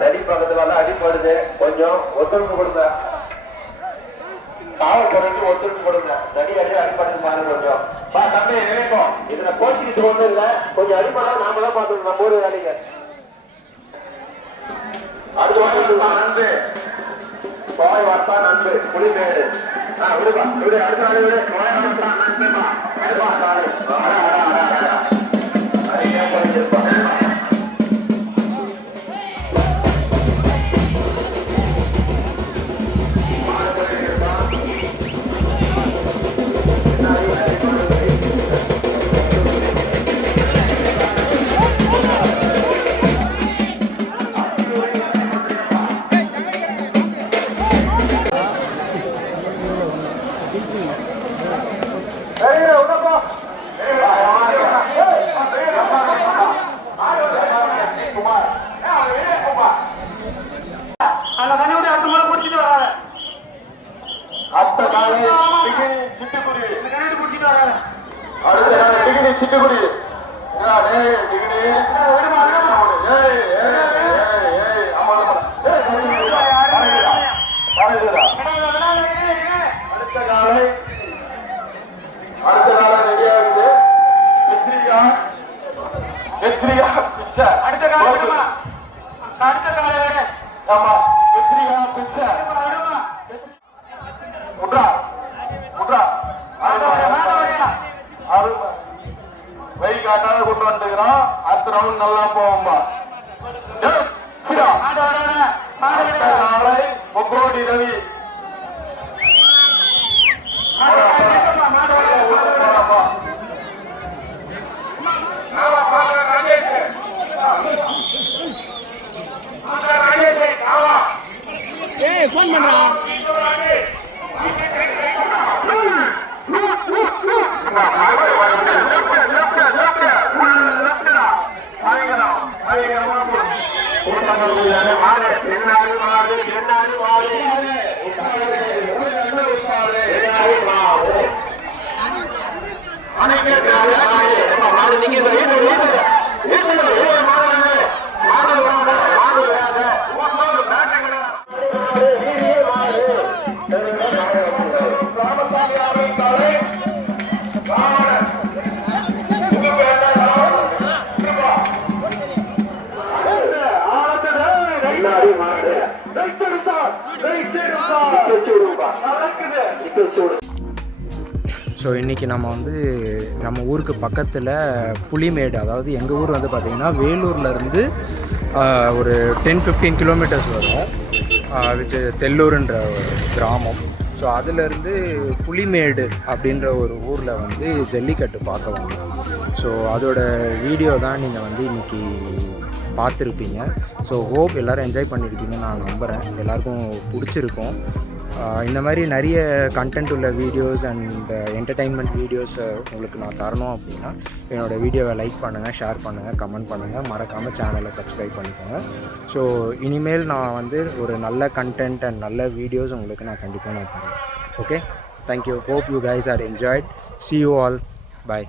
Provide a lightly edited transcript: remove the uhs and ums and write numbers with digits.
தடி பக்கத்துல அடிப்படுது, கொஞ்சம் ஒத்துழைப்பு கொடுங்க. காவல்துறைக்கு ஒத்துழைப்பு கொடுங்க. தடி அடிப்படுது பாருங்க கொஞ்சம். தம்பி நினைப்போம், இதுல கோச்சிக்கிட்டு ஒண்ணும் இல்ல, கொஞ்சம் அடிப்படா நாம தான் பார்த்துக்கணும் நம்ம ஊரு வேலைங்க. அடுத்து நண்பு சோய் வார்த்தா நண்பு புலிமேடு விடுப்பா விடு அடுத்த நாள் விடு சோய் வார்த்தா நண்புமா சிட்டுக்குடி காட்டாத கொண்டு வந்துக்கிறோம். அடுத்த ரவுண்ட் நல்லா போவோம்பா. நாளை முக்கோடி ரவி போன் பண்றான். ஸோ இன்றைக்கி நம்ம வந்து நம்ம ஊருக்கு பக்கத்தில் புலிமேடு, அதாவது எங்கள் ஊர் வந்து பார்த்திங்கன்னா வேலூர்லேருந்து ஒரு 10-15 கிலோமீட்டர்ஸ் வரும், விச் தெல்லூருன்ற ஒரு கிராமம். ஸோ அதிலேருந்து புலிமேடு அப்படின்ற ஒரு ஊரில் வந்து ஜல்லிக்கட்டு பார்க்க வந்தோம். ஸோ அதோட வீடியோ தான் நீங்கள் வந்து இன்றைக்கி பார்த்துருப்பீங்க. ஸோ ஹோப் எல்லோரும் என்ஜாய் பண்ணியிருப்பீங்கன்னு நான் நம்புகிறேன். எல்லாருக்கும் பிடிச்சிருக்கும். இந்த மாதிரி நிறைய கண்டென்ட் உள்ள வீடியோஸ் அண்ட் என்டர்டெயின்மெண்ட் வீடியோஸ் உங்களுக்கு நான் தரணும் அப்படின்னா என்னோடய வீடியோவை லைக் பண்ணுங்கள், ஷேர் பண்ணுங்கள், கமெண்ட் பண்ணுங்கள், மறக்காமல் சேனலை சப்ஸ்கிரைப் பண்ணிக்கோங்க. ஸோ இனிமேல் நான் வந்து ஒரு நல்ல கண்டென்ட் அண்ட் நல்ல வீடியோஸ் உங்களுக்கு நான் கண்டிப்பாக நான் தரேன். Okay, thank you. Hope you guys are enjoyed. See you all. Bye.